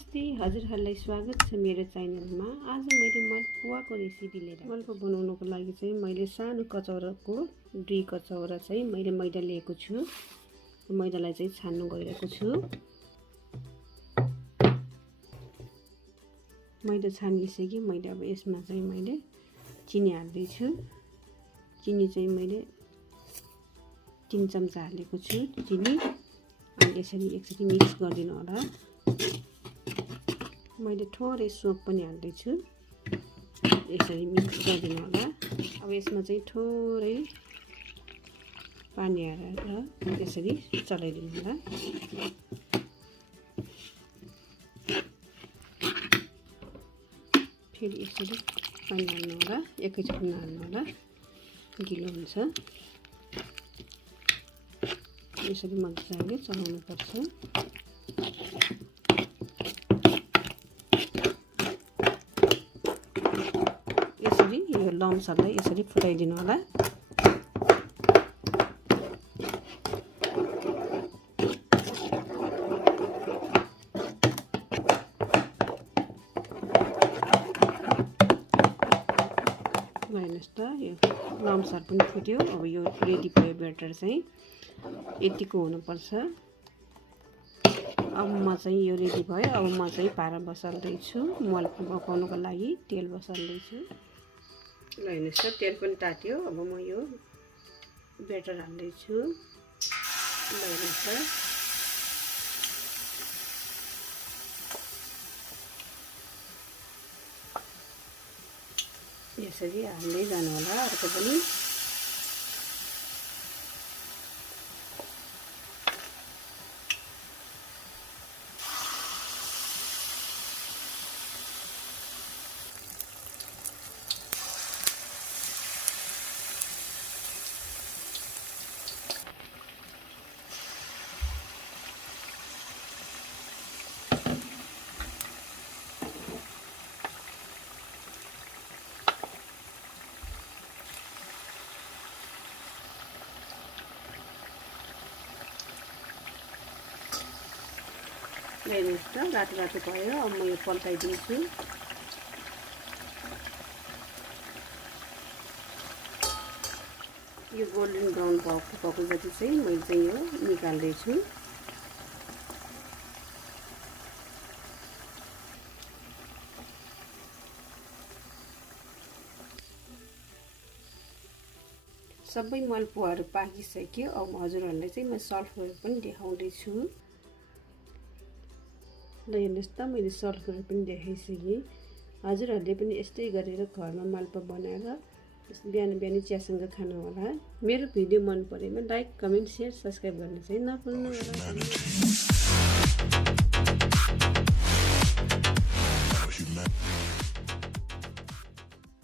नमस्ते, हजुरहरूलाई स्वागत छ मेरो च्यानलमा। आज मैले malpuwaको रेसिपी लिएर malpua बनाउनको लागि चाहिँ मैले सानो कचौराको 2 कचौरा चाहिँ मैले मैदा लिएको छु। मैदालाई चाहिँ छान्नु गइरहेको छु। मैदा छानिसके मैले अब यसमा चाहिँ मैले चिनी हाल्दै छु। चिनी चाहिँ मैले 3 चम्चा हालेको छु चिनी। अनि यसरी एकचोटी मिक्स गरिदिनु होला। मैले थोरै सोप पनि हाल्दै छु। यसरी मिक्स गरिदिनु होला। अब यसमा चाहिँ थोरै पानी हालेर यसरी चलाइदिनु होला। फेरि यसरी पानी हाल्नु होला। एकैचोटि नहाल्नु होला, गिलो हुन्छ। यसरी मजाले चलाउनु पर्छ। यसरी यो लम्सहरूलाई यसरी फुटाइदिनु होला। हेर्नुहोस् त यो लम्सहरू पनि फुट्यो। अब यो रेडी भयो ब्याटर चाहिँ यतिको हुनुपर्छ। अब म चाहिँ यो रेडी भयो। अब म चाहिँ पारा बसाल्दैछु malpua पकाउनको लागि तेल बसाल्दैछु। ल हेर्नुहोस् त तेल पनि तात्यो। अब म यो ब्याटर हाल्दैछु। ल हेर्नुहोस् त यसरी हाल्दै जानु होला। अर्को पनि हेर्नुहोस् त रातो रातो भयो। अब म यो पल्टाइदिन्छु। यो गोल्डन ब्राउन भएको जति चाहिँ मैले चाहिँ यो निकाल्दैछु। सबै malpuwaहरू पाकिसक्यो। अब हजुरहरूलाई चाहिँ म सर्भ गरेर पनि देखाउँदैछु। ल हेर्नुहोस् त मैले सर्भ गरेर पनि देखाइसकेँ। हजुरहरूले पनि यस्तै गरेर घरमा malpua बनाएर बिहान बिहानै चियासँग खानु होला। मेरो भिडियो मन परेमा लाइक, कमेन्ट, सेयर, सब्स्क्राइब गर्न चाहिँ नभुल्नु होला।